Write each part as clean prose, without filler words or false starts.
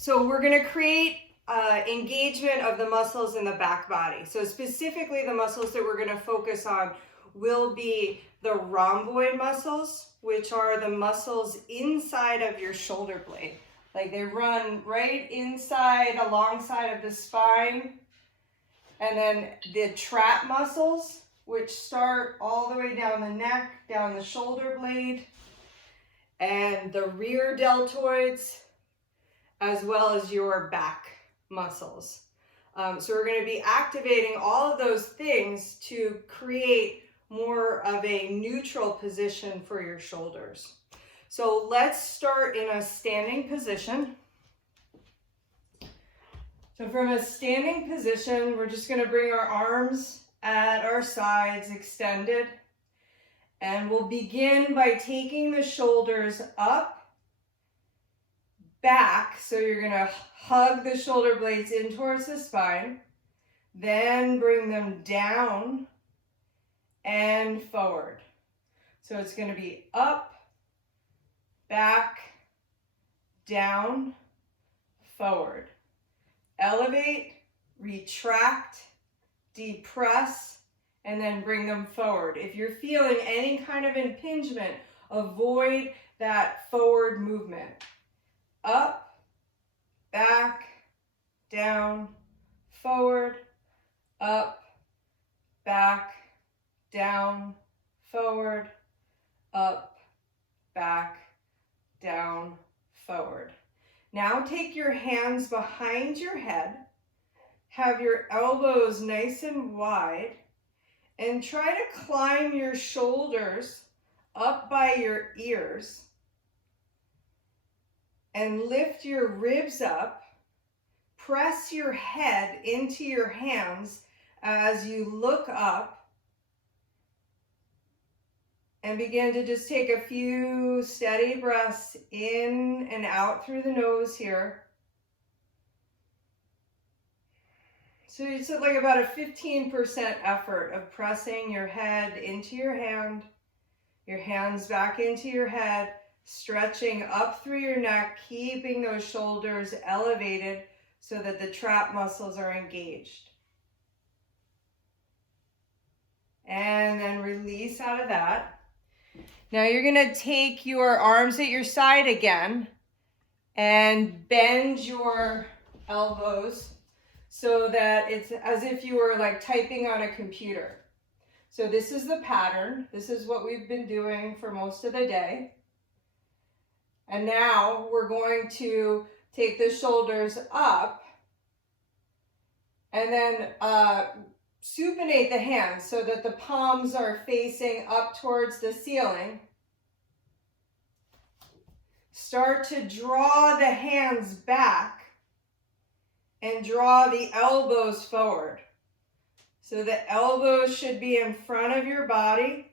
So we're going to create engagement of the muscles in the back body. So specifically the muscles that we're going to focus on will be the rhomboid muscles, which are the muscles inside of your shoulder blade. Like they run right inside alongside of the spine. And then the trap muscles, which start all the way down the neck, down the shoulder blade, and the rear deltoids, as well as your back muscles. So we're going to be activating all of those things to create more of a neutral position for your shoulders. So let's start in a standing position. So from a standing position, we're just going to bring our arms at our sides extended. And we'll begin by taking the shoulders up, back. So you're going to hug the shoulder blades in towards the spine. Then bring them down and forward. So it's going to be up, back, down, forward. Elevate, retract, depress, and then bring them forward. If you're feeling any kind of impingement, avoid that forward movement. Up, back, down, forward, up, back, down, forward, up, back, down, forward. Now take your hands behind your head, have your elbows nice and wide, and try to climb your shoulders up by your ears and lift your ribs up. Press your head into your hands as you look up and begin to just take a few steady breaths in and out through the nose here. So it's like about a 15% effort of pressing your head into your hand, your hands back into your head, stretching up through your neck, keeping those shoulders elevated so that the trap muscles are engaged. And then release out of that. Now you're going to take your arms at your side again and bend your elbows so that it's as if you were like typing on a computer. So this is the pattern. This is what we've been doing for most of the day. And now we're going to take the shoulders up and then supinate the hands so that the palms are facing up towards the ceiling. Start to draw the hands back and draw the elbows forward. So the elbows should be in front of your body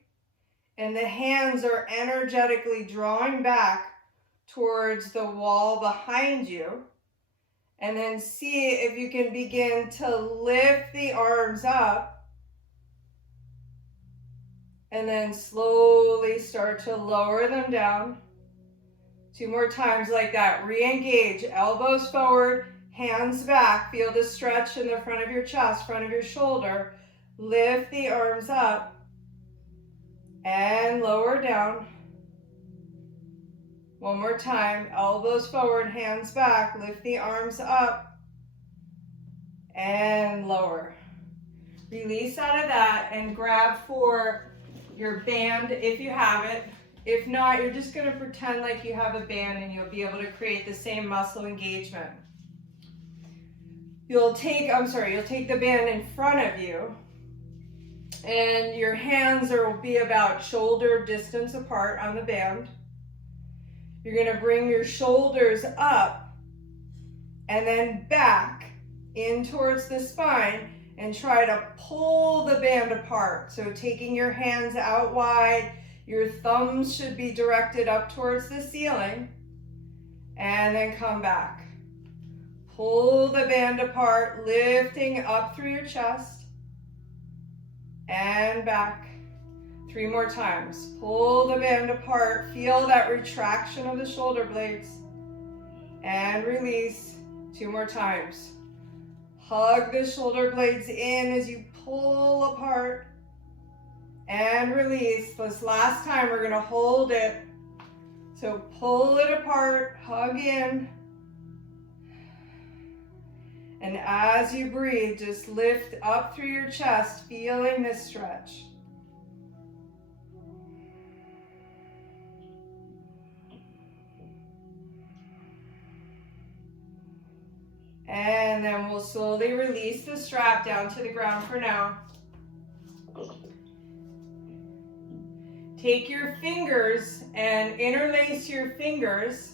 and the hands are energetically drawing back towards the wall behind you. And then see if you can begin to lift the arms up. And then slowly start to lower them down. 2 more times like that. Re-engage, elbows forward, hands back. Feel the stretch in the front of your chest, front of your shoulder. Lift the arms up and lower down. 1 more time, elbows forward, hands back, lift the arms up and lower. Release out of that and grab for your band if you have it. If not, you're just going to pretend like you have a band and you'll be able to create the same muscle engagement. You'll take the band in front of you and your hands will be about shoulder distance apart on the band. You're going to bring your shoulders up and then back in towards the spine and try to pull the band apart. So taking your hands out wide, your thumbs should be directed up towards the ceiling and then come back. Pull the band apart, lifting up through your chest and back. 3 more times. Pull the band apart. Feel that retraction of the shoulder blades. And release. 2 more times. Hug the shoulder blades in as you pull apart and release. This last time we're gonna hold it. So pull it apart, hug in. And as you breathe, just lift up through your chest, feeling this stretch. And then we'll slowly release the strap down to the ground for now. Take your fingers and interlace your fingers,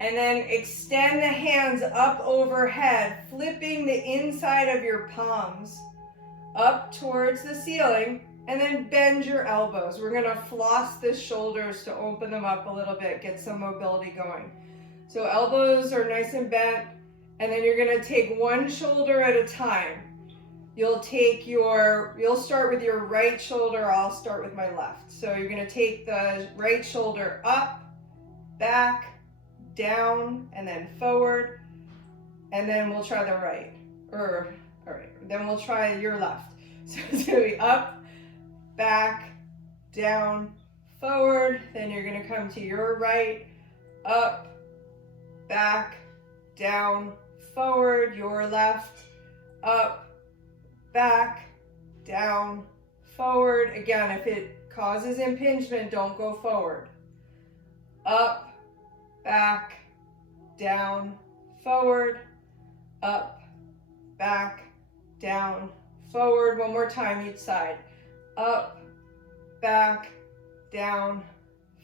and then extend the hands up overhead, flipping the inside of your palms up towards the ceiling, and then bend your elbows. We're gonna floss the shoulders to open them up a little bit, get some mobility going. So elbows are nice and bent, and then you're gonna take one shoulder at a time. You'll start with your right shoulder, I'll start with my left. So you're gonna take the right shoulder up, back, down, and then forward, and then we'll try the right, then we'll try your left. So it's gonna be up, back, down, forward, then you're gonna come to your right, up, back, down, forward, your left, up, back, down, forward. Again, if it causes impingement, don't go forward. Up, back, down, forward, up, back, down, forward. One more time each side. Up, back, down,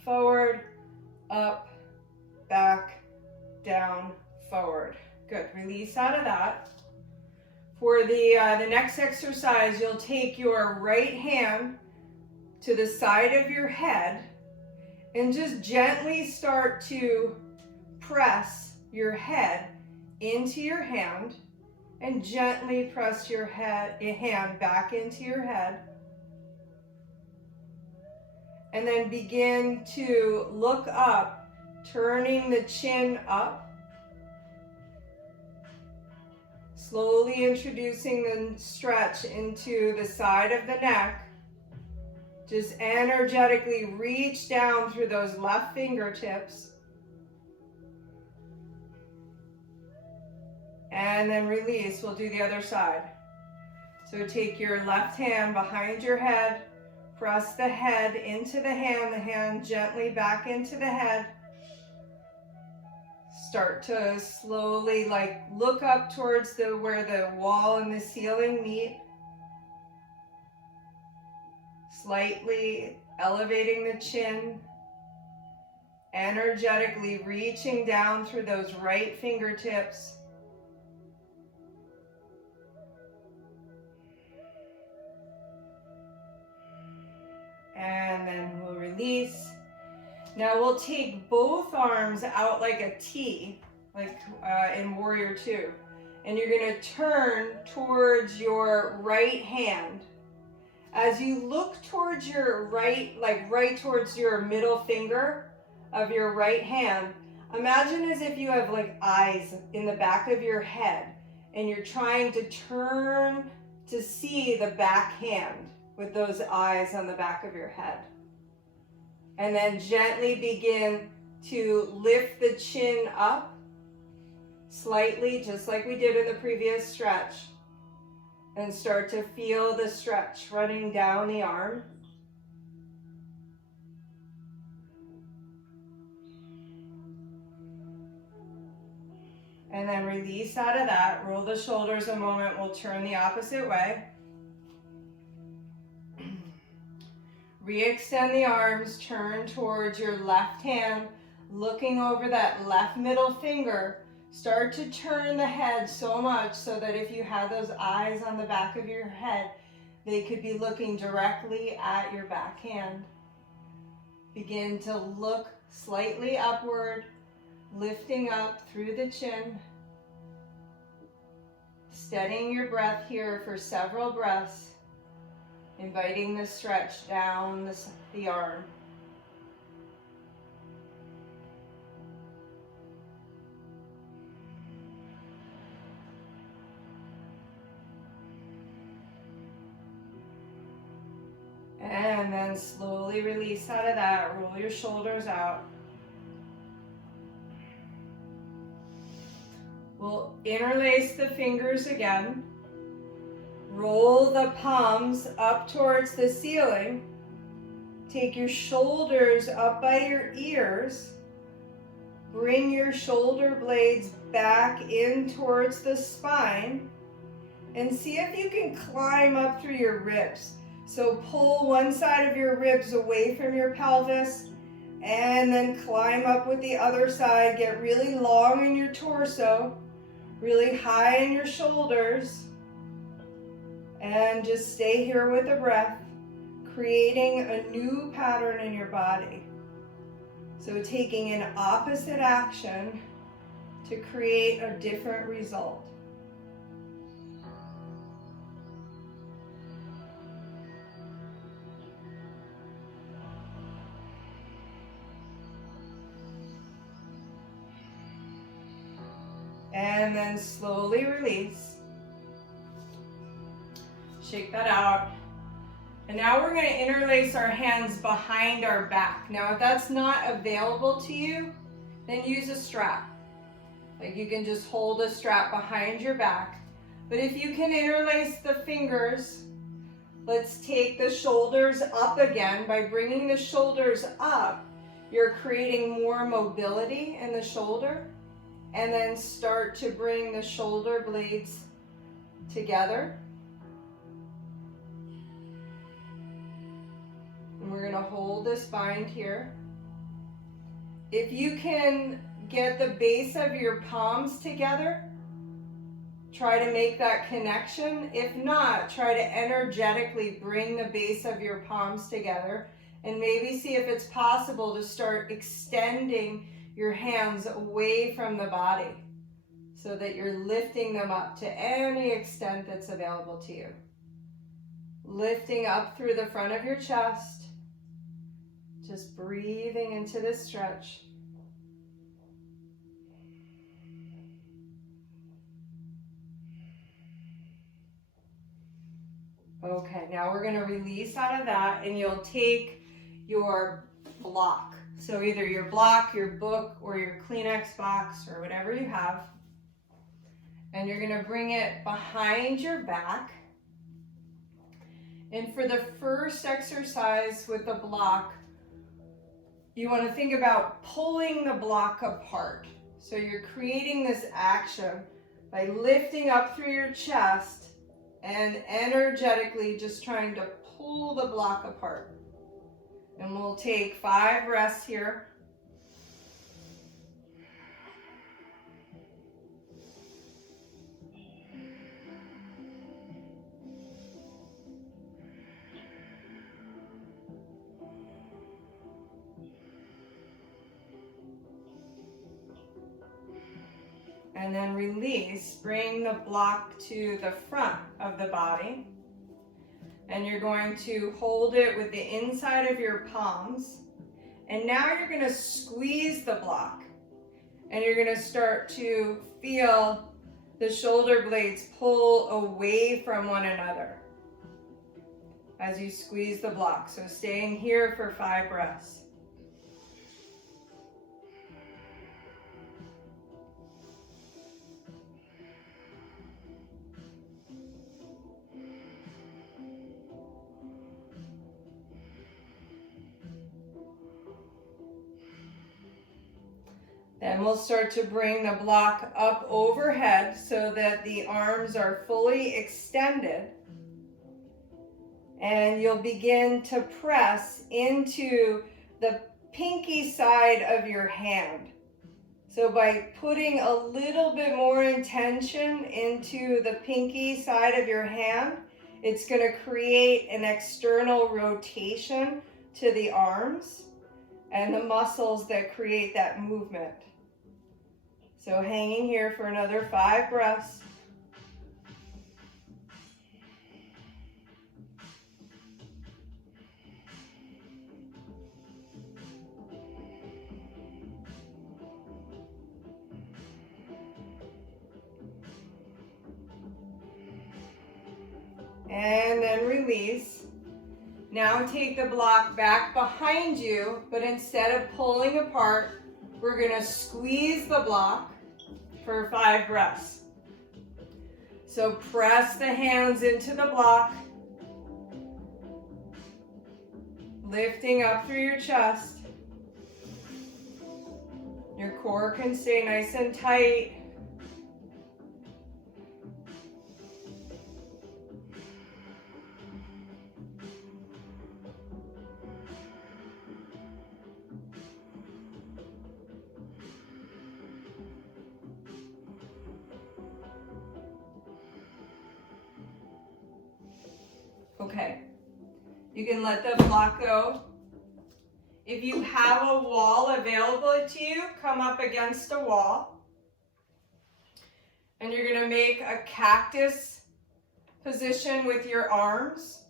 forward, up, back, down, forward. Good. Release out of that. For the next exercise, you'll take your right hand to the side of your head and just gently start to press your head into your hand, and gently press your hand back into your head. And then begin to look up, turning the chin up. Slowly introducing the stretch into the side of the neck. Just energetically reach down through those left fingertips. And then release. We'll do the other side. So take your left hand behind your head. Press the head into the hand gently back into the head. Start to slowly look up towards where the wall and the ceiling meet. Slightly elevating the chin. Energetically reaching down through those right fingertips. And then we'll release. Now we'll take both arms out like a T, in Warrior 2. And you're gonna turn towards your right hand. As you look towards your right, right towards your middle finger of your right hand, imagine as if you have eyes in the back of your head and you're trying to turn to see the back hand with those eyes on the back of your head. And then gently begin to lift the chin up slightly, just like we did in the previous stretch. And start to feel the stretch running down the arm. And then release out of that. Roll the shoulders a moment. We'll turn the opposite way. Re-extend the arms, turn towards your left hand, looking over that left middle finger. Start to turn the head so much so that if you had those eyes on the back of your head, they could be looking directly at your back hand. Begin to look slightly upward, lifting up through the chin. Steadying your breath here for several breaths. Inviting the stretch down the arm. And then slowly release out of that. Roll your shoulders out. We'll interlace the fingers again. Roll the palms up towards the ceiling. Take your shoulders up by your ears. Bring your shoulder blades back in towards the spine. And see if you can climb up through your ribs. So pull one side of your ribs away from your pelvis and then climb up with the other side. Get really long in your torso, really high in your shoulders. And just stay here with the breath, creating a new pattern in your body. So taking an opposite action to create a different result. And then slowly release. Shake that out. And now we're going to interlace our hands behind our back. Now, if that's not available to you, then use a strap. Like you can just hold a strap behind your back. But if you can interlace the fingers, let's take the shoulders up again. By bringing the shoulders up, you're creating more mobility in the shoulder. And then start to bring the shoulder blades together. And we're going to hold this bind here. If you can get the base of your palms together, try to make that connection. If not, try to energetically bring the base of your palms together and maybe see if it's possible to start extending your hands away from the body so that you're lifting them up to any extent that's available to you. Lifting up through the front of your chest, just breathing into this stretch. Okay, now we're going to release out of that, and you'll take your block. So either your block, your book, or your Kleenex box, or whatever you have. And you're going to bring it behind your back. And for the first exercise with the block, you want to think about pulling the block apart. So you're creating this action by lifting up through your chest and energetically just trying to pull the block apart. And we'll take 5 breaths here. And then release. Bring the block to the front of the body. And you're going to hold it with the inside of your palms. And now you're going to squeeze the block. And you're going to start to feel the shoulder blades pull away from one another as you squeeze the block. So staying here for 5 breaths. Then we'll start to bring the block up overhead so that the arms are fully extended. And you'll begin to press into the pinky side of your hand. So by putting a little bit more intention into the pinky side of your hand, it's going to create an external rotation to the arms and the muscles that create that movement. So hanging here for another 5 breaths. And then release. Now take the block back behind you, but instead of pulling apart, we're gonna squeeze the block for 5 breaths. So press the hands into the block, lifting up through your chest. Your core can stay nice and tight. Okay, you can let the block go. If you have a wall available to you, come up against a wall. And you're gonna make a cactus position with your arms.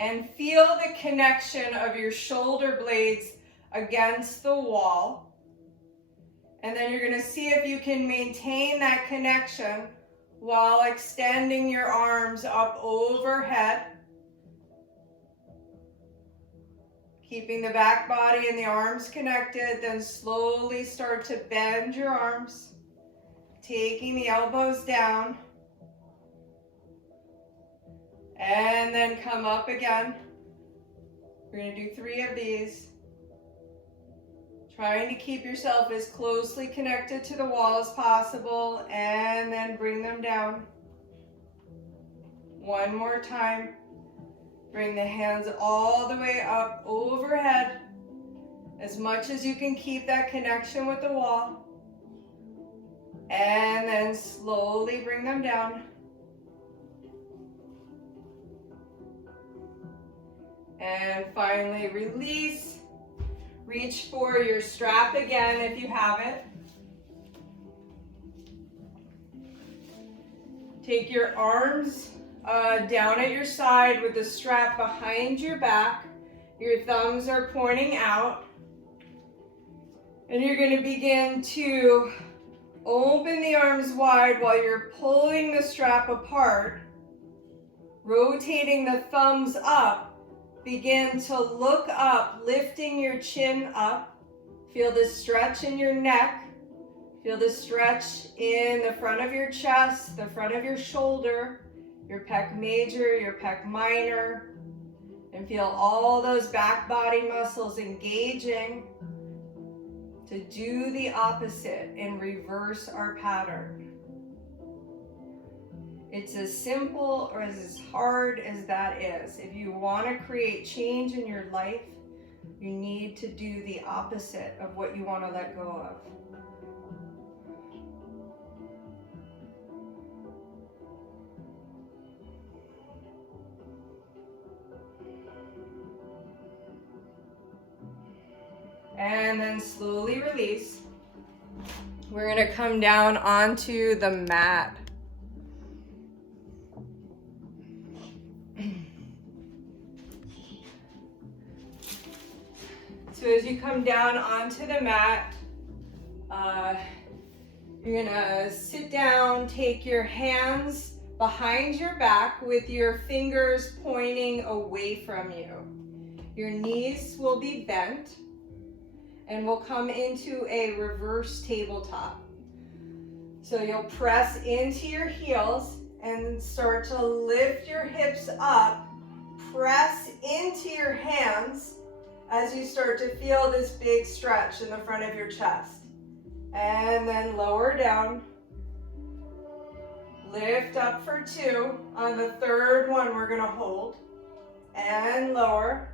And feel the connection of your shoulder blades against the wall. And then you're gonna see if you can maintain that connection while extending your arms up overhead. Keeping the back body and the arms connected, then slowly start to bend your arms, taking the elbows down, and then come up again. We're going to do 3 of these. Trying to keep yourself as closely connected to the wall as possible, and then bring them down. One more time. Bring the hands all the way up overhead, as much as you can keep that connection with the wall. And then slowly bring them down. And finally release. Reach for your strap again if you have it. Take your arms down at your side with the strap behind your back. Your thumbs are pointing out. And you're going to begin to open the arms wide while you're pulling the strap apart. Rotating the thumbs up. Begin to look up, lifting your chin up. Feel the stretch in your neck. Feel the stretch in the front of your chest, the front of your shoulder, your pec major, your pec minor, and feel all those back body muscles engaging to do the opposite and reverse our pattern. It's as simple or as hard as that is. If you want to create change in your life, you need to do the opposite of what you want to let go of. And then slowly release. We're going to come down onto the mat. So as you come down onto the mat, you're gonna sit down, take your hands behind your back with your fingers pointing away from you. Your knees will be bent and we'll come into a reverse tabletop. So you'll press into your heels and start to lift your hips up, press into your hands as you start to feel this big stretch in the front of your chest. And then lower down. Lift up for 2. On the 3rd one, we're going to hold. And lower.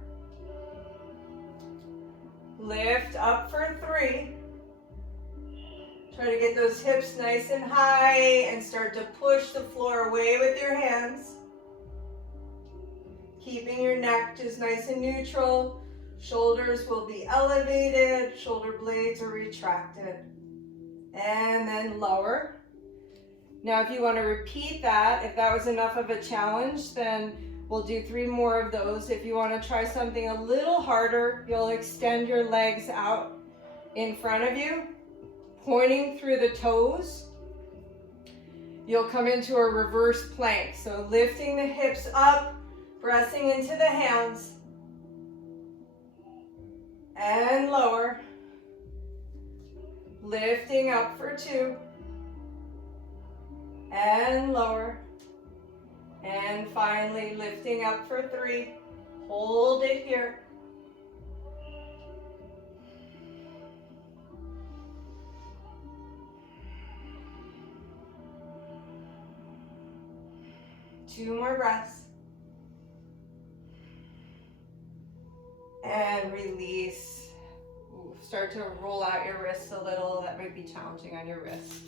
Lift up for 3. Try to get those hips nice and high and start to push the floor away with your hands. Keeping your neck just nice and neutral. Shoulders will be elevated, shoulder blades are retracted. And then lower. Now if you want to repeat that, if that was enough of a challenge, then we'll do 3 more of those. If you want to try something a little harder, you'll extend your legs out in front of you, pointing through the toes. You'll come into a reverse plank. So lifting the hips up, Pressing into the hands. And lower. Lifting up for 2. And lower. And finally lifting up for 3. Hold it here. Two more breaths. And release. Ooh, start to roll out your wrists a little. That might be challenging on your wrists.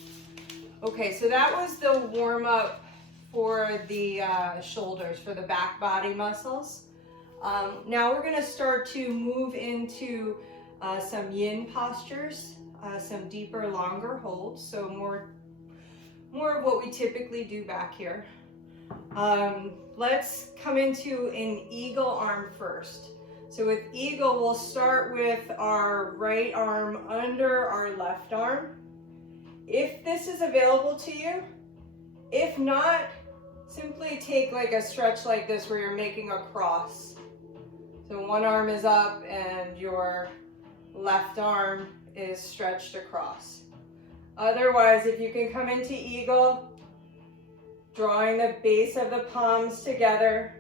Okay, so that was the warm-up for the shoulders, for the back body muscles. Now we're going to start to move into some yin postures, some deeper, longer holds, so more of what we typically do back here. Let's come into an eagle arm first. So with eagle, we'll start with our right arm under our left arm. If this is available to you, if not, simply take like a stretch like this where you're making a cross. So one arm is up and your left arm is stretched across. Otherwise, if you can come into eagle, drawing the base of the palms together,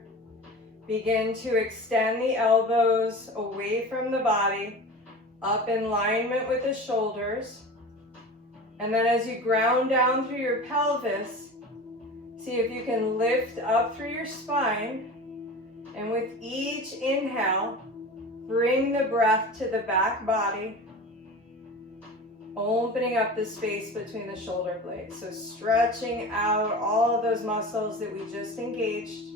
begin to extend the elbows away from the body, up in alignment with the shoulders. And then as you ground down through your pelvis, see if you can lift up through your spine. And with each inhale, bring the breath to the back body, opening up the space between the shoulder blades. So stretching out all of those muscles that we just engaged.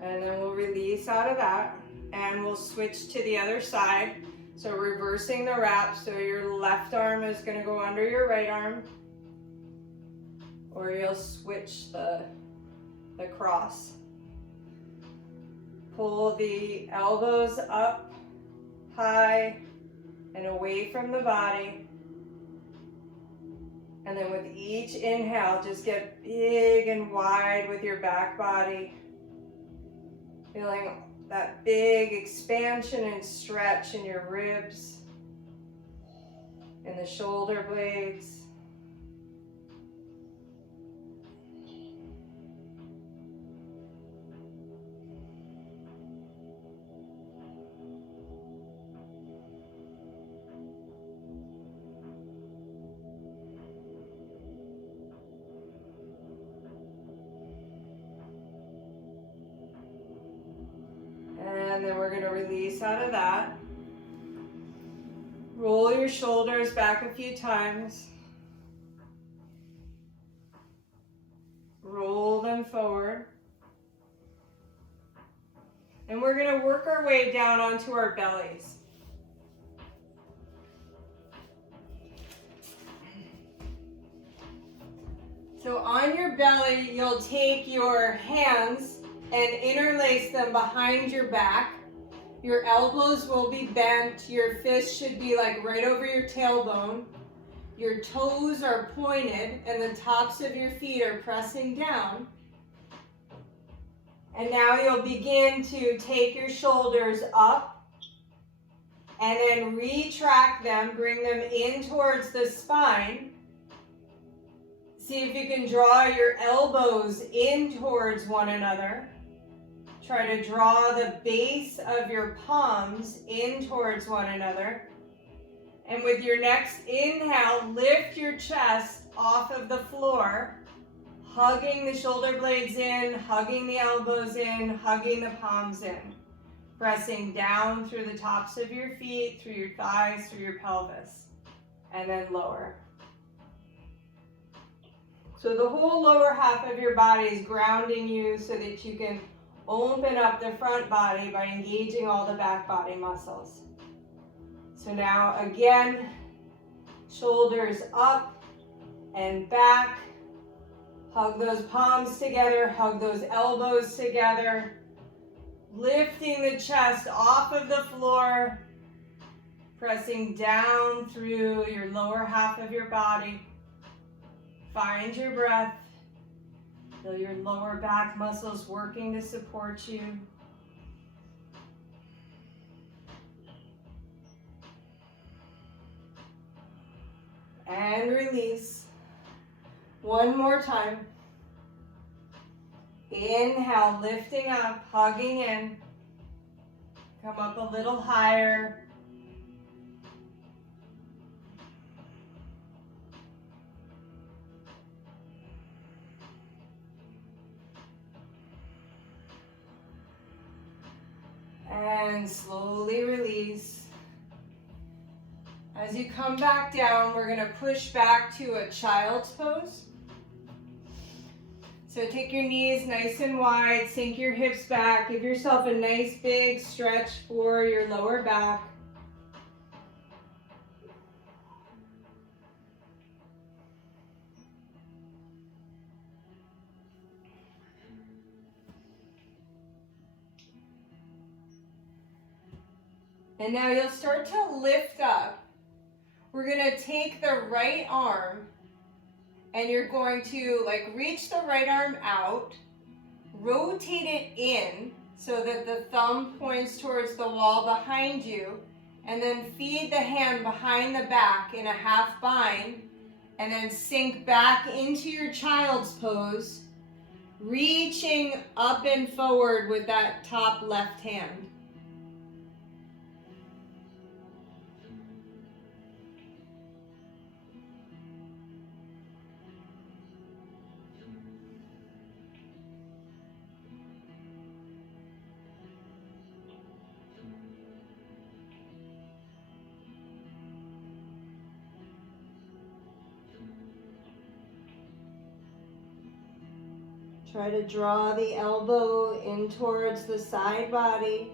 And then we'll release out of that. And we'll switch to the other side. So reversing the wrap. So your left arm is going to go under your right arm. Or you'll switch the cross. Pull the elbows up high and away from the body. And then with each inhale, just get big and wide with your back body. Feeling that big expansion and stretch in your ribs, in the shoulder blades. And then we're going to release out of that. Roll your shoulders back a few times. Roll them forward. And we're going to work our way down onto our bellies. So on your belly, you'll take your hands and interlace them behind your back. Your elbows will be bent. Your fists should be like right over your tailbone. Your toes are pointed and the tops of your feet are pressing down. And now you'll begin to take your shoulders up and then retract them, bring them in towards the spine. See if you can draw your elbows in towards one another. Try to draw the base of your palms in towards one another. And with your next inhale, lift your chest off of the floor, hugging the shoulder blades in, hugging the elbows in, hugging the palms in. Pressing down through the tops of your feet, through your thighs, through your pelvis. And then lower. So the whole lower half of your body is grounding you so that you can open up the front body by engaging all the back body muscles. So now again, shoulders up and back, Hug those palms together, hug those elbows together. Lifting the chest off of the floor, pressing down through your lower half of your body. Find your breath. Feel your lower back muscles working to support you. And release. One more time. Inhale, lifting up, hugging in. Come up a little higher. And slowly release. As you come back down, we're going to push back to a child's pose. So take your knees nice and wide, sink your hips back, give yourself a nice big stretch for your lower back. And now you'll start to lift up. We're going to take the right arm and you're going to reach the right arm out, rotate it in so that the thumb points towards the wall behind you, and then feed the hand behind the back in a half bind, and then sink back into your child's pose, reaching up and forward with that top left hand. Try to draw the elbow in towards the side body.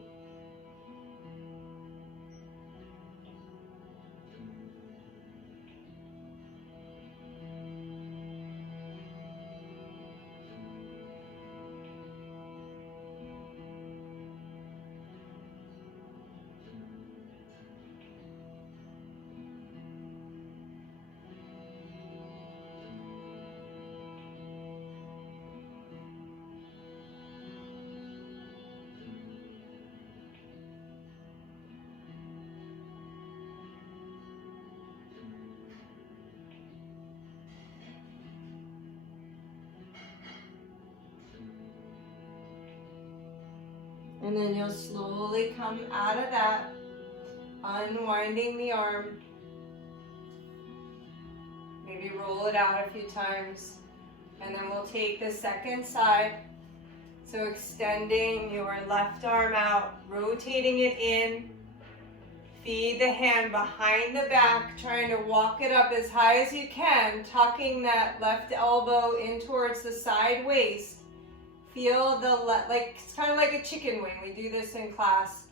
And then you'll slowly come out of that, unwinding the arm. Maybe roll it out a few times. And then we'll take the second side. So extending your left arm out, rotating it in. Feed the hand behind the back, trying to walk it up as high as you can, tucking that left elbow in towards the side waist. Feel it's kind of like a chicken wing. We do this in class.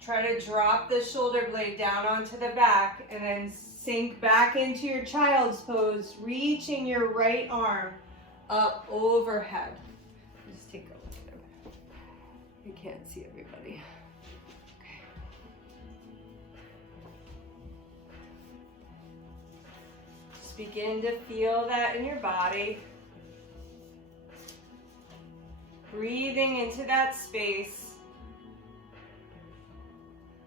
Try to drop the shoulder blade down onto the back and then sink back into your child's pose, reaching your right arm up overhead. Just take a look at it. You can't see everybody. Okay. Just begin to feel that in your body. Breathing into that space,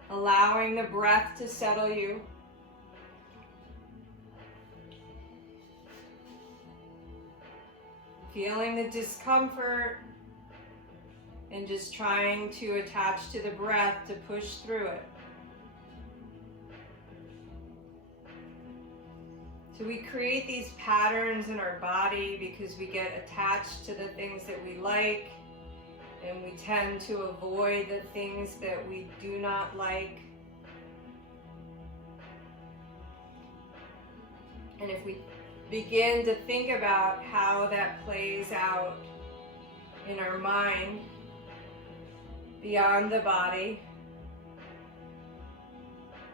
allowing the breath to settle you. Feeling the discomfort and just trying to attach to the breath to push through it. So we create these patterns in our body because we get attached to the things that we like, and we tend to avoid the things that we do not like. And if we begin to think about how that plays out in our mind, beyond the body,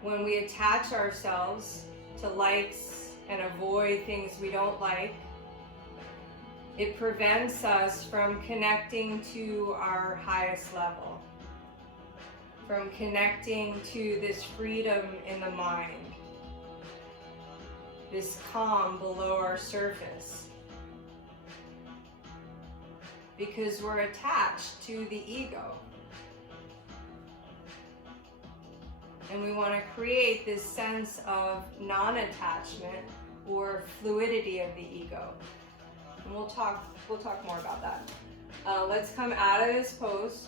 when we attach ourselves to likes and avoid things we don't like, It prevents us from connecting to our highest level, from connecting to this freedom in the mind, this calm below our surface, because we're attached to the ego. And we want to create this sense of non-attachment or fluidity of the ego. And we'll talk more about that. Let's come out of this pose.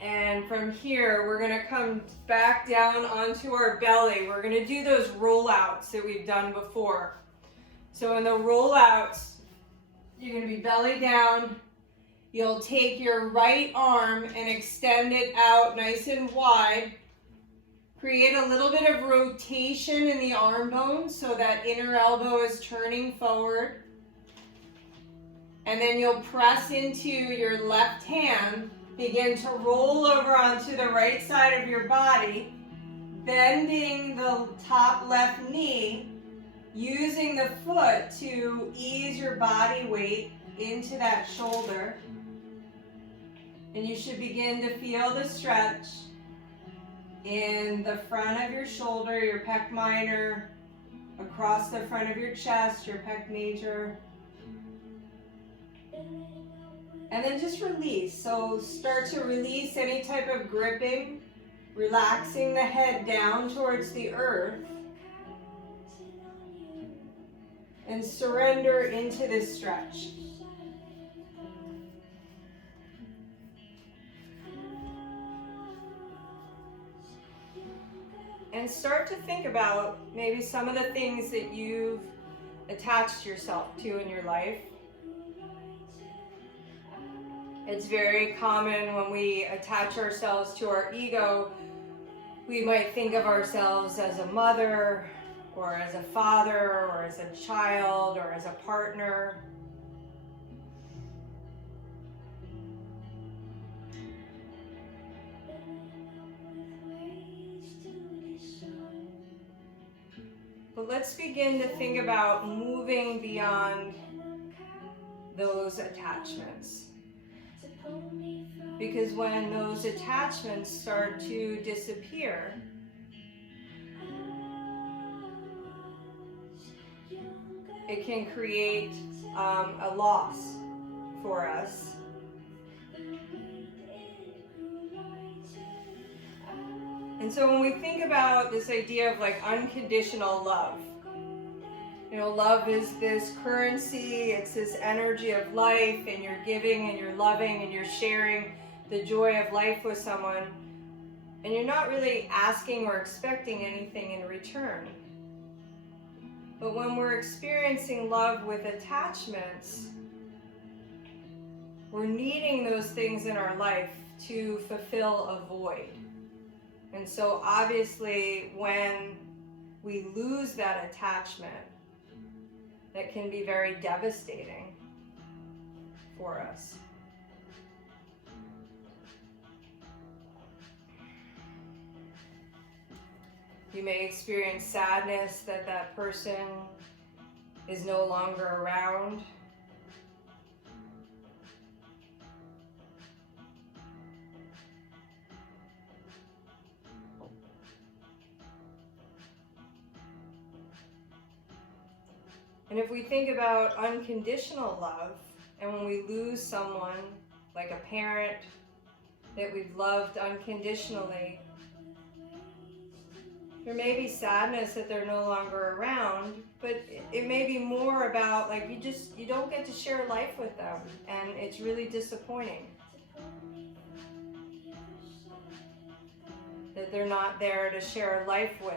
And from here, we're gonna come back down onto our belly. We're gonna do those rollouts that we've done before. So in the rollouts, you're gonna be belly down. You'll take your right arm and extend it out nice and wide. Create a little bit of rotation in the arm bones so that inner elbow is turning forward. And then you'll press into your left hand. Begin to roll over onto the right side of your body, bending the top left knee, using the foot to ease your body weight into that shoulder. And you should begin to feel the stretch in the front of your shoulder, your pec minor, across the front of your chest, your pec major. And then just release. So start to release any type of gripping, relaxing the head down towards the earth. And surrender into this stretch. And start to think about maybe some of the things that you've attached yourself to in your life. It's very common when we attach ourselves to our ego, we might think of ourselves as a mother, or as a father, or as a child, or as a partner. But let's begin to think about moving beyond those attachments. Because when those attachments start to disappear, it can create a loss for us. And so when we think about this idea of like unconditional love, you know, love is this currency, it's this energy of life, and you're giving and you're loving and you're sharing the joy of life with someone, and you're not really asking or expecting anything in return. But when we're experiencing love with attachments, we're needing those things in our life to fulfill a void. And so obviously when we lose that attachment, that can be very devastating for us. You may experience sadness that that person is no longer around. And if we think about unconditional love, and when we lose someone, like a parent that we've loved unconditionally, there may be sadness that they're no longer around, but it may be more about like you don't get to share life with them, and it's really disappointing that they're not there to share life with,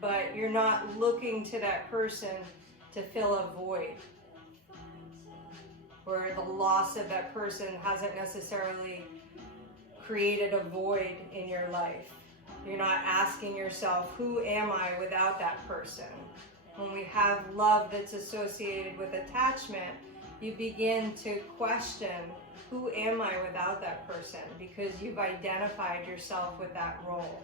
but you're not looking to that person to fill a void, where the loss of that person hasn't necessarily created a void in your life. You're not asking yourself, who am I without that person? When we have love that's associated with attachment, you begin to question, who am I without that person? Because you've identified yourself with that role.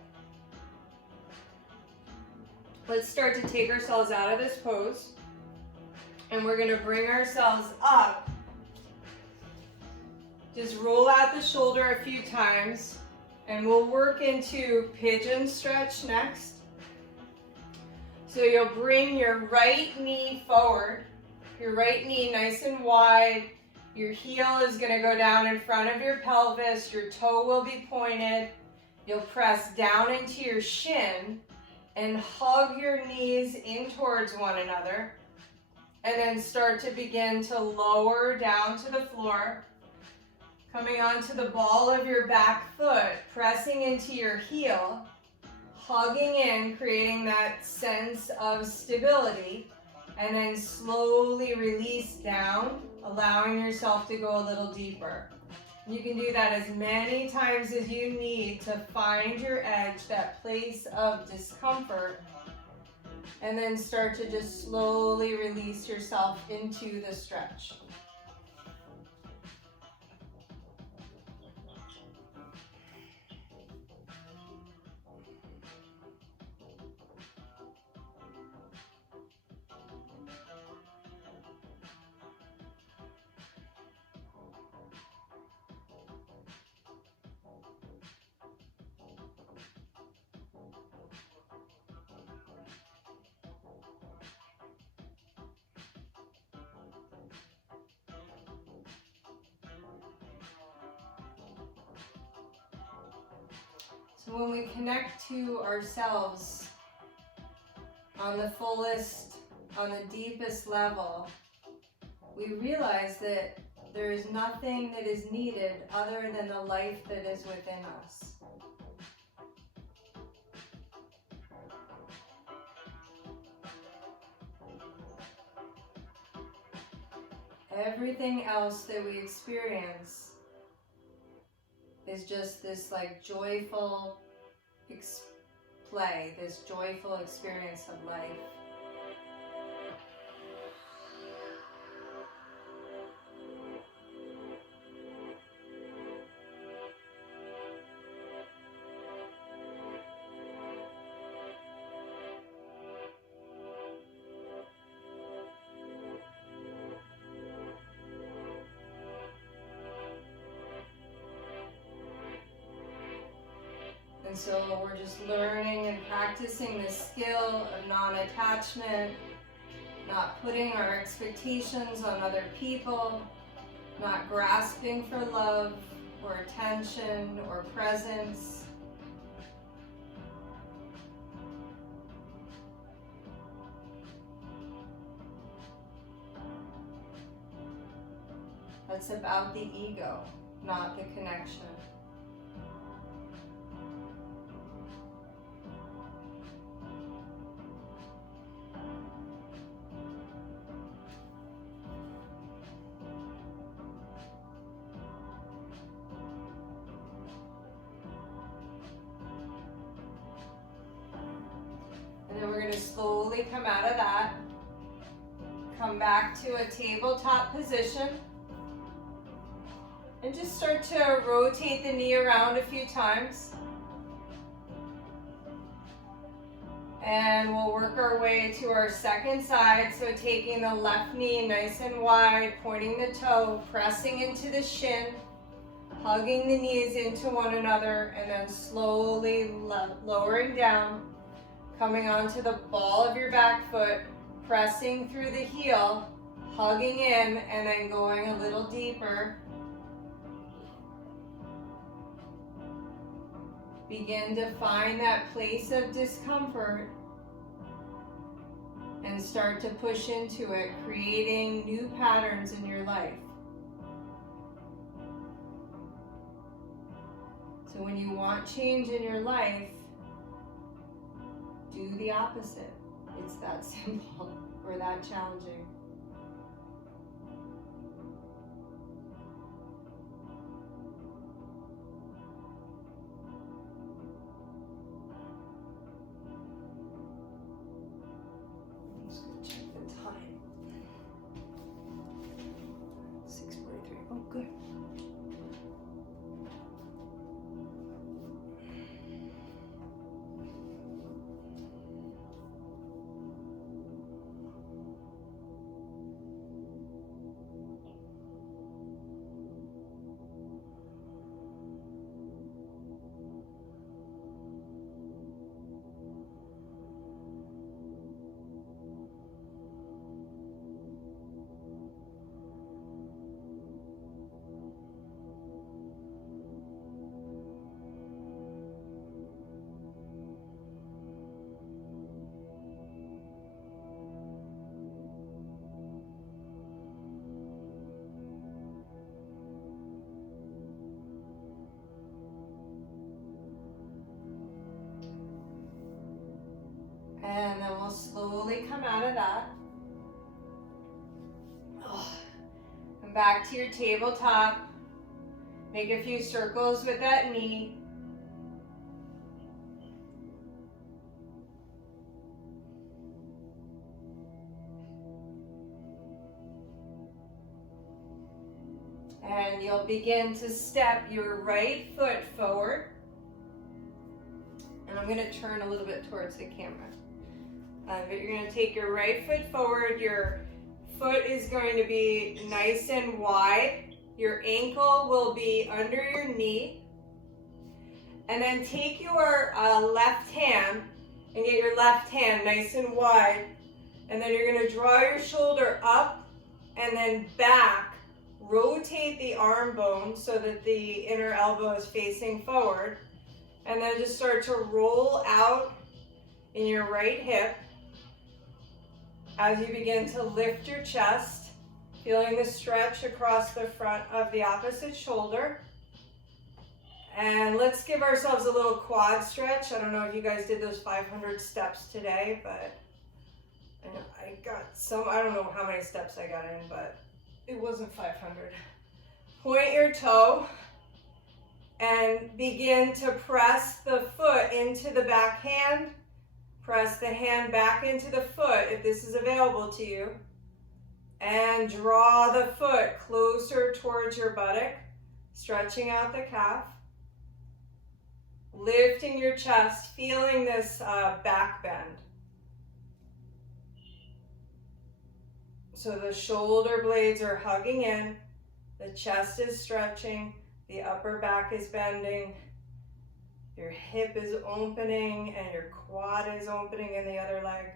Let's start to take ourselves out of this pose. And we're gonna bring ourselves up. Just roll out the shoulder a few times. And we'll work into pigeon stretch next. So you'll bring your right knee forward. Your right knee nice and wide. Your heel is gonna go down in front of your pelvis. Your toe will be pointed. You'll press down into your shin and hug your knees in towards one another. And then start to begin to lower down to the floor. Coming onto the ball of your back foot, pressing into your heel, hugging in, creating that sense of stability, and then slowly release down, allowing yourself to go a little deeper. You can do that as many times as you need to find your edge, that place of discomfort, and then start to just slowly release yourself into the stretch. So when we connect to ourselves on the fullest, on the deepest level, we realize that there is nothing that is needed other than the life that is within us. Everything else that we experience is just this like joyful play, this joyful experience of life. And so we're just learning and practicing this skill of non-attachment, not putting our expectations on other people, not grasping for love or attention or presence. That's about the ego, not the connection. Slowly come out of that. Come back to a tabletop position. And just start to rotate the knee around a few times. And we'll work our way to our second side. So taking the left knee nice and wide, pointing the toe, pressing into the shin, hugging the knees into one another, and then slowly lowering down. Coming onto the ball of your back foot, pressing through the heel, hugging in, and then going a little deeper. Begin to find that place of discomfort and start to push into it, creating new patterns in your life. So when you want change in your life, do the opposite. It's that simple or that challenging. Let's go check the time. 6:43. Oh, good. And then we'll slowly come out of that. Come back to your tabletop. Make a few circles with that knee. And you'll begin to step your right foot forward. And I'm going to turn a little bit towards the camera. But you're going to take your right foot forward. Your foot is going to be nice and wide. Your ankle will be under your knee. And then take your left hand and get your left hand nice and wide. And then you're going to draw your shoulder up and then back. Rotate the arm bone so that the inner elbow is facing forward. And then just start to roll out in your right hip as you begin to lift your chest, feeling the stretch across the front of the opposite shoulder. And let's give ourselves a little quad stretch. I don't know if you guys did those 500 steps today, but I got some, I don't know how many steps I got in, but it wasn't 500. Point your toe and begin to press the foot into the back hand. Press the hand back into the foot if this is available to you. And draw the foot closer towards your buttock, stretching out the calf. Lifting your chest, feeling this back bend. So the shoulder blades are hugging in, the chest is stretching, the upper back is bending, your hip is opening, and your quad is opening in the other leg.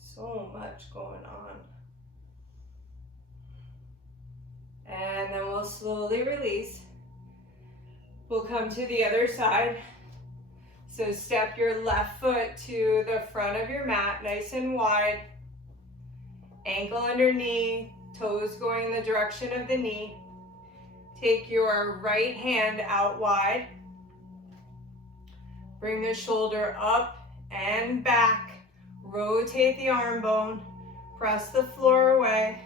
So much going on. And then we'll slowly release. We'll come to the other side. So step your left foot to the front of your mat, nice and wide. Ankle under knee, toes going in the direction of the knee. Take your right hand out wide. Bring the shoulder up and back. Rotate the arm bone. Press the floor away.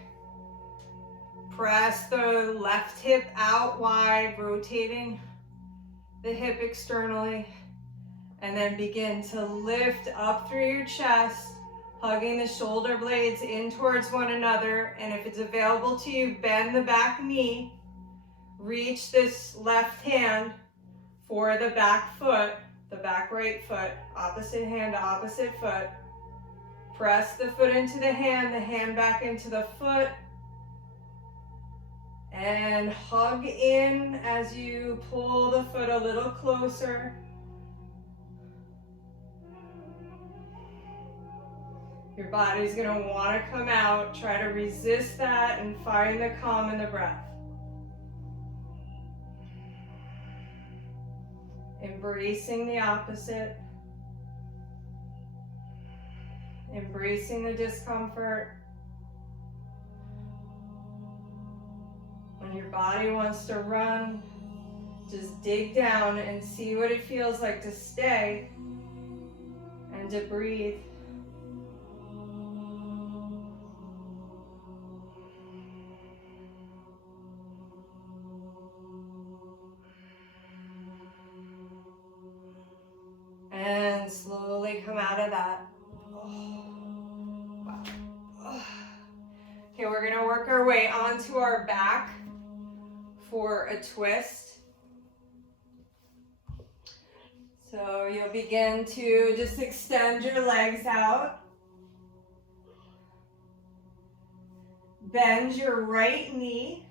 Press the left hip out wide, rotating the hip externally. And then begin to lift up through your chest, hugging the shoulder blades in towards one another. And if it's available to you, bend the back knee. Reach this left hand for the back foot, the back right foot, opposite hand to opposite foot. Press the foot into the hand back into the foot. And hug in as you pull the foot a little closer. Your body's going to want to come out. Try to resist that and find the calm in the breath. Embracing the opposite. Embracing the discomfort. When your body wants to run, just dig down and see what it feels like to stay and to breathe. And slowly come out of that. Wow. Okay, we're going to work our way onto our back for a twist. So you'll begin to just extend your legs out. Bend your right knee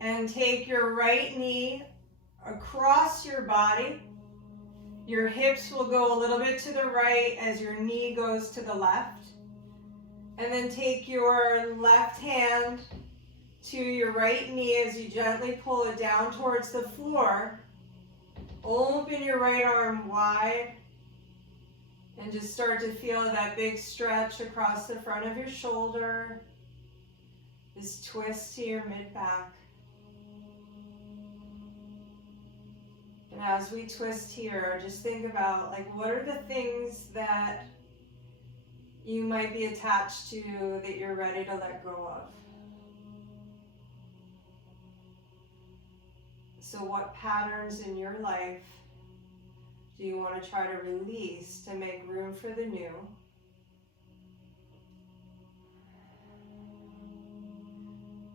and take your right knee across your body. Your hips will go a little bit to the right as your knee goes to the left. And then take your left hand to your right knee as you gently pull it down towards the floor. Open your right arm wide and just start to feel that big stretch across the front of your shoulder. This twist to your mid-back. And as we twist here, just think about, like, what are the things that you might be attached to that you're ready to let go of? So what patterns in your life do you want to try to release to make room for the new?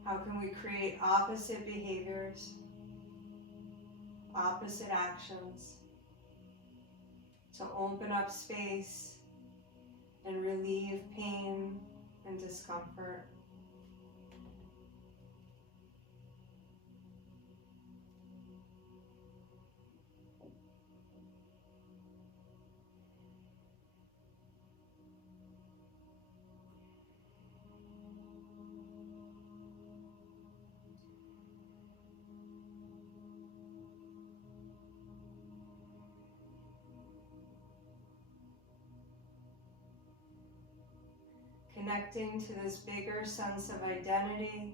How can we create opposite behaviors, opposite actions to open up space and relieve pain and discomfort? Connecting to this bigger sense of identity,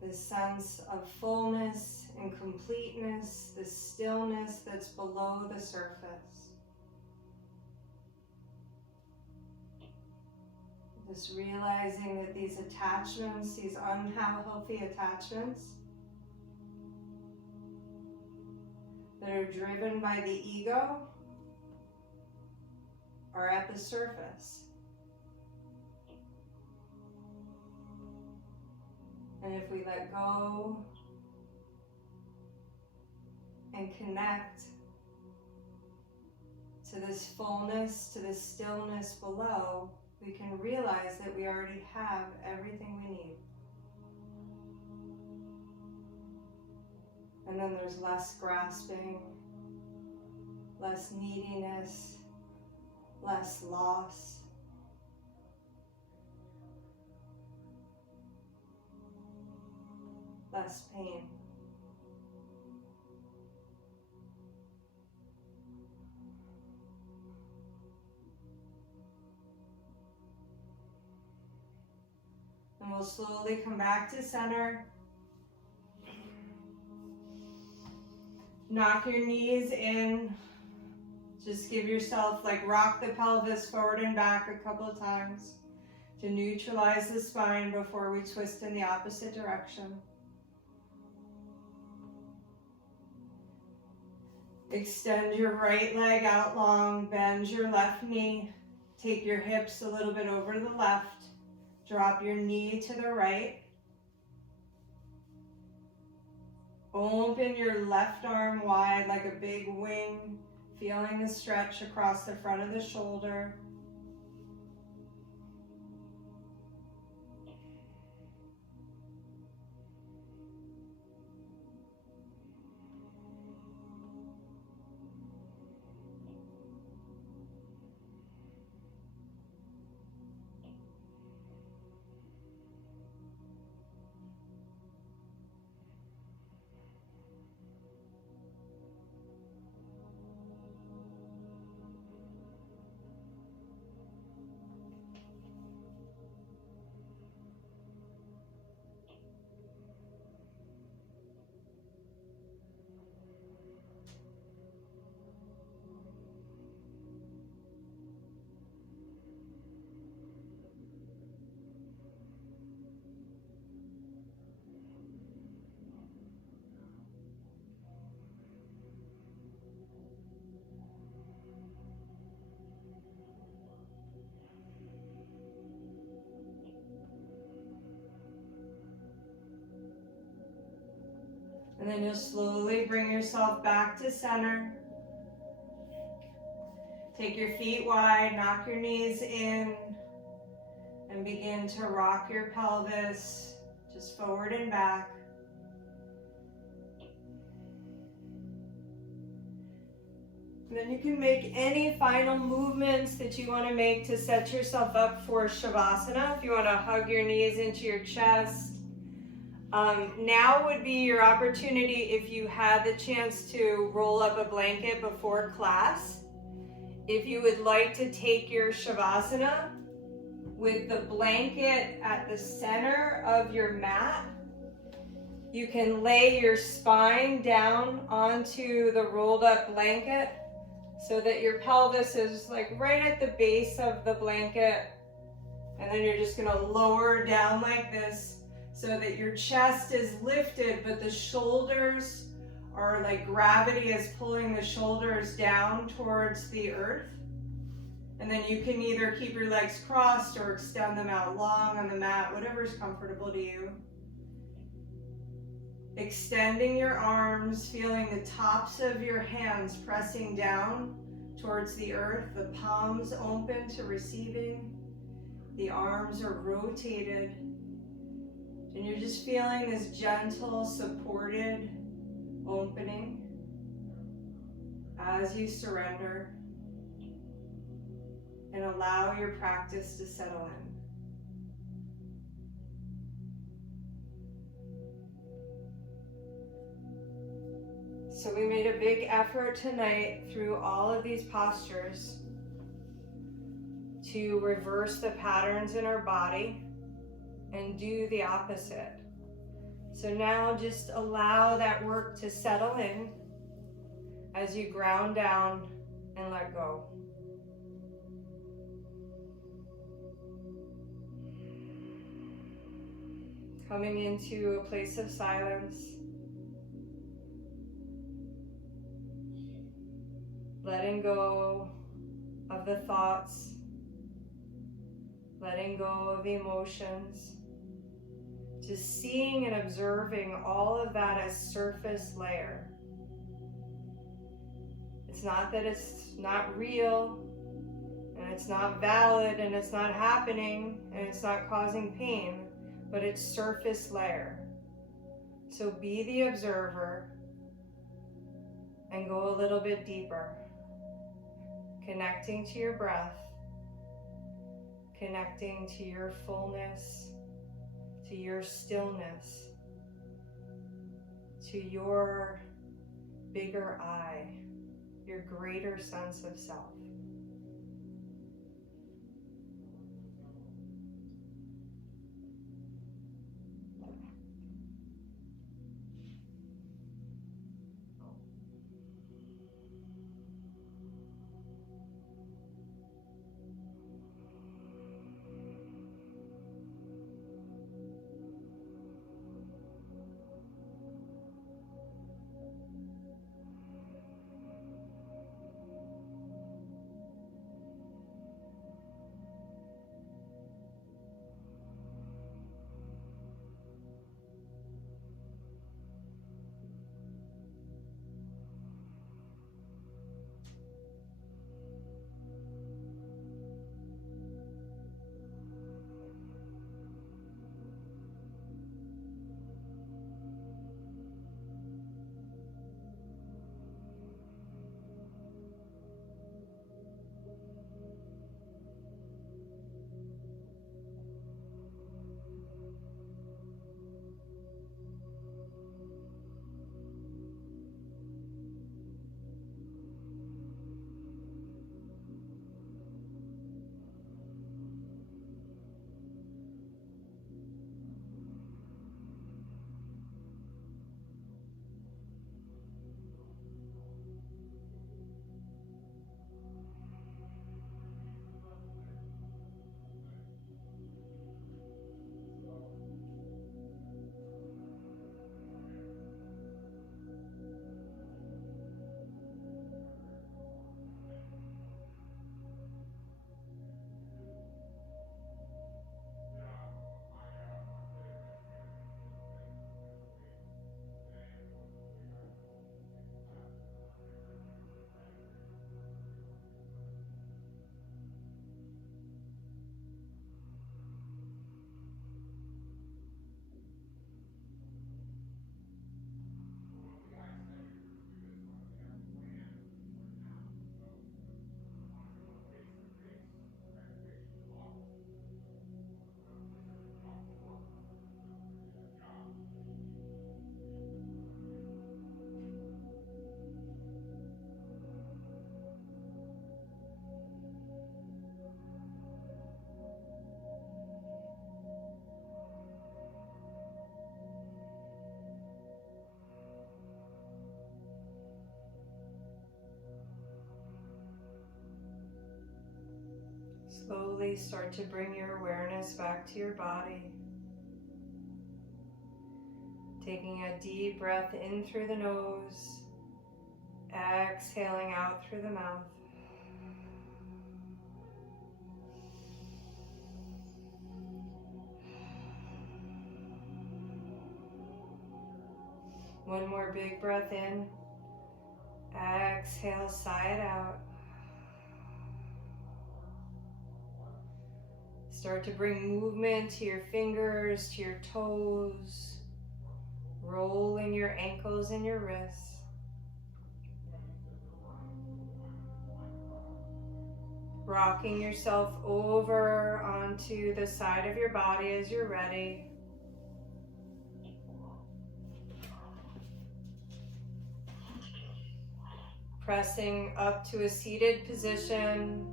this sense of fullness and completeness, this stillness that's below the surface. Just realizing that these attachments, these unhealthy attachments that are driven by the ego, are at the surface. And if we let go and connect to this fullness, to this stillness below, we can realize that we already have everything we need. And then there's less grasping, less neediness, less loss. Less pain. And we'll slowly come back to center. Knock your knees in. Just give yourself, like, rock the pelvis forward and back a couple of times to neutralize the spine before we twist in the opposite direction. Extend your right leg out long, bend your left knee, take your hips a little bit over to the left, drop your knee to the right. Open your left arm wide like a big wing, feeling the stretch across the front of the shoulder. And then you'll slowly bring yourself back to center. Take your feet wide, knock your knees in, and begin to rock your pelvis just forward and back. And then you can make any final movements that you want to make to set yourself up for Shavasana. If you want to hug your knees into your chest. Now would be your opportunity, if you had the chance, to roll up a blanket before class. If you would like to take your Shavasana with the blanket at the center of your mat, You can lay your spine down onto the rolled up blanket so that your pelvis is like right at the base of the blanket. And then you're just gonna lower down like this so that your chest is lifted, but the shoulders are like gravity is pulling the shoulders down towards the earth. And then you can either keep your legs crossed or extend them out long on the mat, whatever's comfortable to you. Extending your arms, feeling the tops of your hands pressing down towards the earth, the palms open to receiving, the arms are rotated, and you're just feeling this gentle, supported opening as you surrender and allow your practice to settle in. So we made a big effort tonight through all of these postures to reverse the patterns in our body and do the opposite. So now just allow that work to settle in as you ground down and let go. Coming into a place of silence. Letting go of the thoughts, letting go of the emotions, just seeing and observing all of that as surface layer. It's not that it's not real, and it's not valid, and it's not happening, and it's not causing pain, but it's surface layer. So be the observer and go a little bit deeper. Connecting to your breath, connecting to your fullness, to your stillness, to your bigger I, your greater sense of self. Slowly start to bring your awareness back to your body. Taking a deep breath in through the nose, exhaling out through the mouth. One more big breath in. Exhale, sigh it out. Start to bring movement to your fingers, to your toes, rolling your ankles and your wrists. Rocking yourself over onto the side of your body as you're ready. Pressing up to a seated position.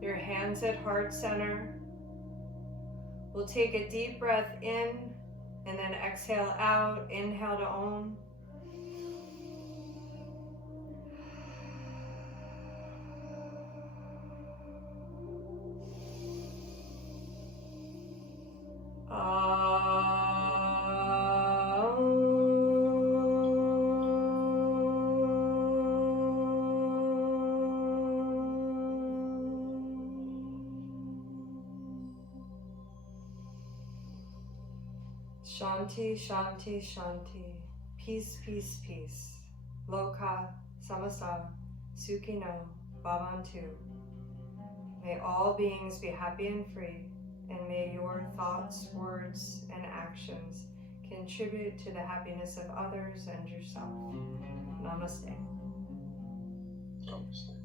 Your hands at heart center. We'll take a deep breath in and then exhale out. Inhale to Om. Shanti, Shanti, Shanti. Peace, peace, peace. Loka, Samasa, Sukhino, Bhavantu. May all beings be happy and free, and may your thoughts, words, and actions contribute to the happiness of others and yourself. Namaste. Namaste.